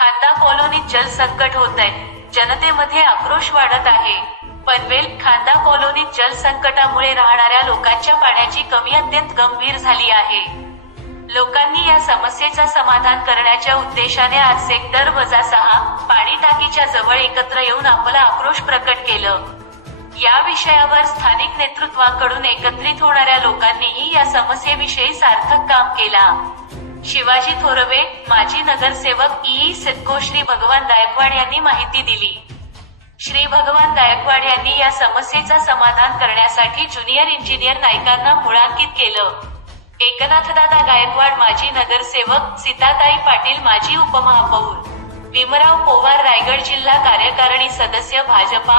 खांदा कॉलनीत जलसंकट होत आहे. जनतेमध्ये आक्रोश वाढत आहे. पनवेल खांदा कॉलनीत जलसंकटामुळे राहणाऱ्या लोकांच्या पाण्याची कमी अत्यंत गंभीर झाली आहे. लोकांनी या समस्येचा समाधान करण्याच्या उद्देशाने आज सेक्टर -6 पाणी टाकीच्या जवळ एकत्र येऊन आपला आक्रोश प्रकट केलं. या विषयावर स्थानिक नेतृत्वाकडून एकत्रित होणाऱ्या लोकांनीही या समस्येविषयी सार्थक काम केला. शिवाजी थोरवे, माजी नगरसेवक सिडको श्री भगवान गायकवाड यांनी माहिती दिली. श्री भगवान गायकवाड यांनी या समस्येचा समाधान करण्यासाठी ज्युनियर इंजिनियर नाईकांना मुळांकित केलं. एकनाथदादा गायकवाड माजी नगरसेवक, सीताताई पाटील माजी उपमहापौर, भीमराव पोवार रायगड जिल्हा कार्यकारिणी सदस्य भाजपा,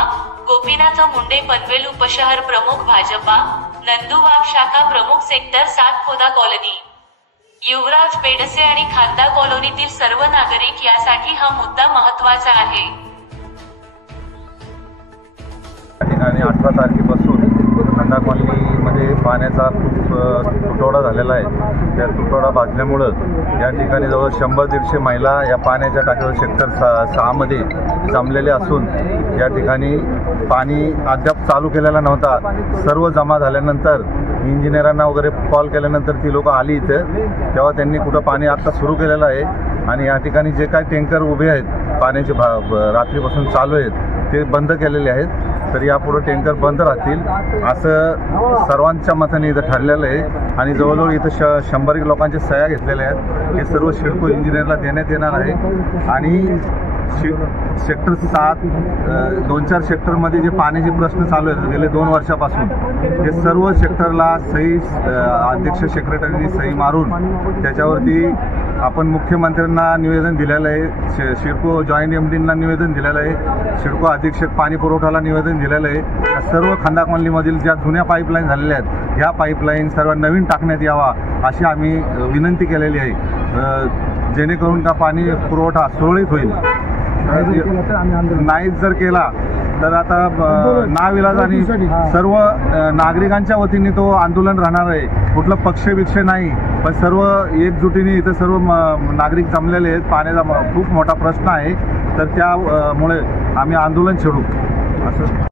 गोपीनाथ मुंडे पनवेल उपशहर प्रमुख भाजपा, नंदुबाब शाखा प्रमुख सेक्टर 7 खोदा कॉलनी, युवराज पेडसे आणि खांदा कॉलनीतील सर्व नागरिक यासाठी हा मुद्दा महत्त्वाचा आहे. ठिकाणी 18 तारखेपासून खांदा कॉलनीमध्ये पाण्याचा खूप तुटवडा झालेला आहे. त्या तुटवडा भागल्यामुळं या ठिकाणी जवळ 100-150 महिला या पाण्याच्या टाकीवर सेक्टर 6 मध्ये जमलेले असून या ठिकाणी पाणी अद्याप चालू केलेला नव्हता. सर्व जमा झाल्यानंतर इंजिनियरांना वगैरे कॉल केल्यानंतर ती लोक आली इथं, तेव्हा त्यांनी कुठं पाणी आता सुरू केलेलं आहे आणि या ठिकाणी जे काही टँकर उभे आहेत पाण्याचे रात्रीपासून चालू आहेत ते बंद केलेले आहेत. तर यापुढे टँकर बंद राहतील असं सर्वांच्या मताने इथं ठरलेलं आहे आणि जवळजवळ इथं 100 लोकांच्या सह्या घेतलेल्या आहेत. हे सर्व सिडको इंजिनियरला देण्यात येणार आहे आणि सेक्टर 7 2-4 सेक्टरमध्ये जे पाण्याचे प्रश्न चालू आहेत गेले 2 वर्षापासून ते सर्व सेक्टरला सही अध्यक्ष सेक्रेटरीनी सही मारून त्याच्यावरती आपण मुख्यमंत्र्यांना निवेदन दिलेलं आहे, सिडको जॉईंट MDंना निवेदन दिलेलं आहे, सिडको अधीक्षक पाणी पुरवठाला निवेदन दिलेलं आहे. सर्व खांदा कॉलनीमधील ज्या जुन्या पाईपलाईन झालेल्या आहेत ह्या पाईपलाईन सर्व नवीन टाकण्यात यावा अशी आम्ही विनंती केलेली आहे, जेणेकरून का पाणी पुरवठा सुरळीत होईल. नाही जर केला तर आता नाविलाजाने सर्व नागरिकांच्या वतीने तो आंदोलन राहणार आहे. कुठला पक्षविक्ष नाही पण सर्व एकजुटीने इथं सर्व नागरिक जमलेले आहेत. पाण्याचा खूप मोठा प्रश्न आहे तर त्यामुळे आम्ही आंदोलन छेडू असं